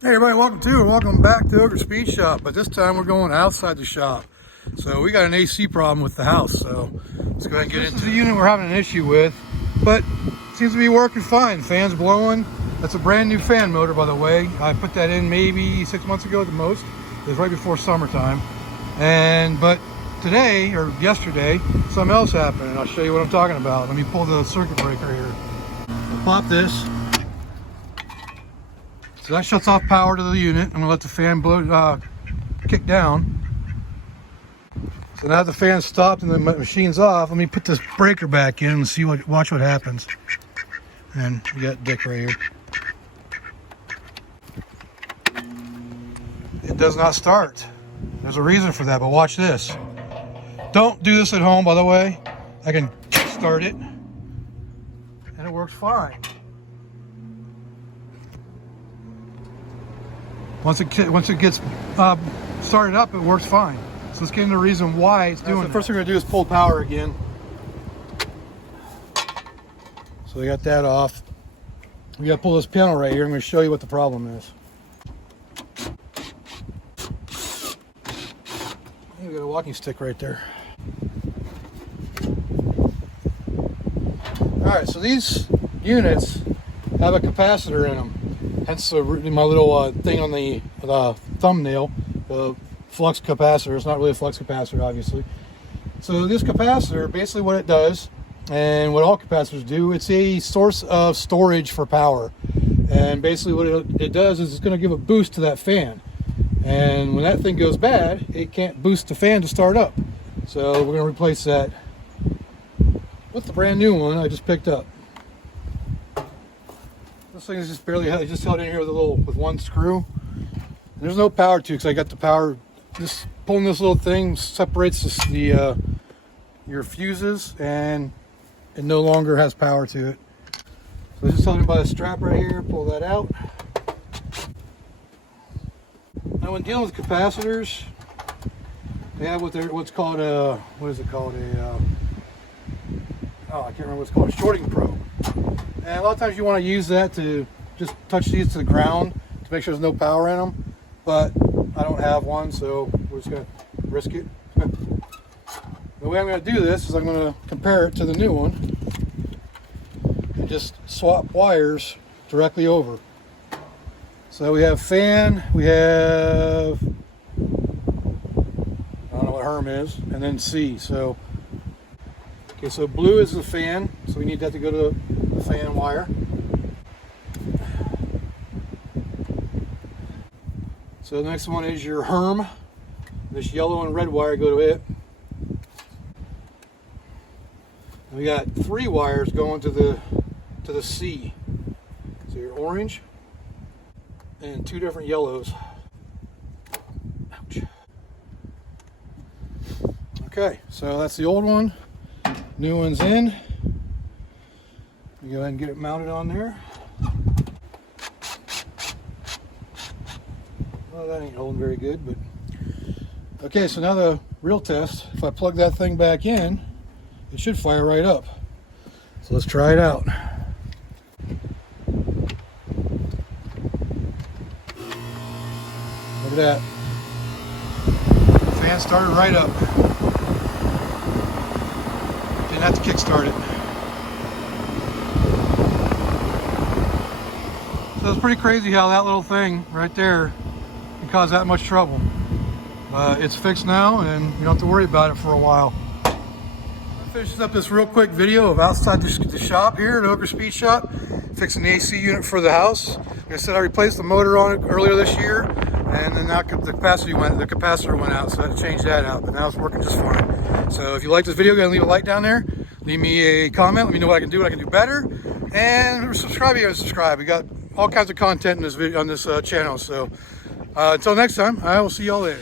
Hey everybody, welcome back to Ogre Speed Shop, but this time we're going outside the shop. So we got an AC problem with the house, so let's go ahead and get into the unit we're having an issue with, but it seems to be working fine. Fan's blowing. That's a brand new fan motor, by the way. I put that in maybe 6 months ago at the most. It was right before summertime. But today, or yesterday, something else happened, and I'll show you what I'm talking about. Let me pull the circuit breaker here. I'll pop this. So that shuts off power to the unit. I'm gonna let the fan blow, kick down. So now the fan's stopped and the machine's off. Let me put this breaker back in and watch what happens. And we got Dick right here. It does not start. There's a reason for that, but watch this. Don't do this at home, by the way. I can start it and it works fine. Once it gets started up, it works fine. So let's get into the reason why it's doing it. The first thing we're gonna do is pull power again. So we got that off. We gotta pull this panel right here. I'm gonna show you what the problem is. We got a walking stick right there. All right, so these units have a capacitor in them. Hence my little thing on the thumbnail, the flux capacitor. It's not really a flux capacitor, obviously. So this capacitor, basically what it does, and what all capacitors do, it's a source of storage for power. And basically what it does is it's going to give a boost to that fan. And when that thing goes bad, it can't boost the fan to start up. So we're going to replace that with the brand new one I just picked up. This thing is just barely held. Just held in here with one screw. And there's no power to it because I got the power. Just pulling this little thing separates your fuses, and it no longer has power to it. So just held it by the strap right here. Pull that out. Now, when dealing with capacitors, they have what's called a I can't remember what's called, a shorting probe. And a lot of times you want to use that to just touch these to the ground to make sure there's no power in them. But I don't have one, so we're just going to risk it. The way I'm going to do this is I'm going to compare it to the new one and just swap wires directly over. So we have fan, we have, I don't know what Herm is, and then C. So, okay, so blue is the fan, so we need that to go to the fan wire. So the next one is your Herm. This yellow and red wire go to it. And we got 3 wires going to the C. So your orange and 2 different yellows. Ouch. Okay, so that's the old one. New one's in. We go ahead and get it mounted on there. Well, that ain't holding very good, but okay, so now the real test. If I plug that thing back in, it should fire right up. So let's try it out. Look at that. The fan started right up. Didn't have to kickstart it. So it's pretty crazy how that little thing right there can cause that much trouble. It's fixed now, and you don't have to worry about it for a while. I finished up this real quick video of outside the shop here at Ogre Speed Shop, fixing the AC unit for the house. Like I said, I replaced the motor on it earlier this year, and then now the capacitor went out, so I had to change that out, but now it's working just fine. So if you like this video, go ahead and leave a like down there. Leave me a comment, let me know what I can do better. And subscribe if you haven't subscribed. We got all kinds of content in this video on this channel. So until next time, I will see y'all later.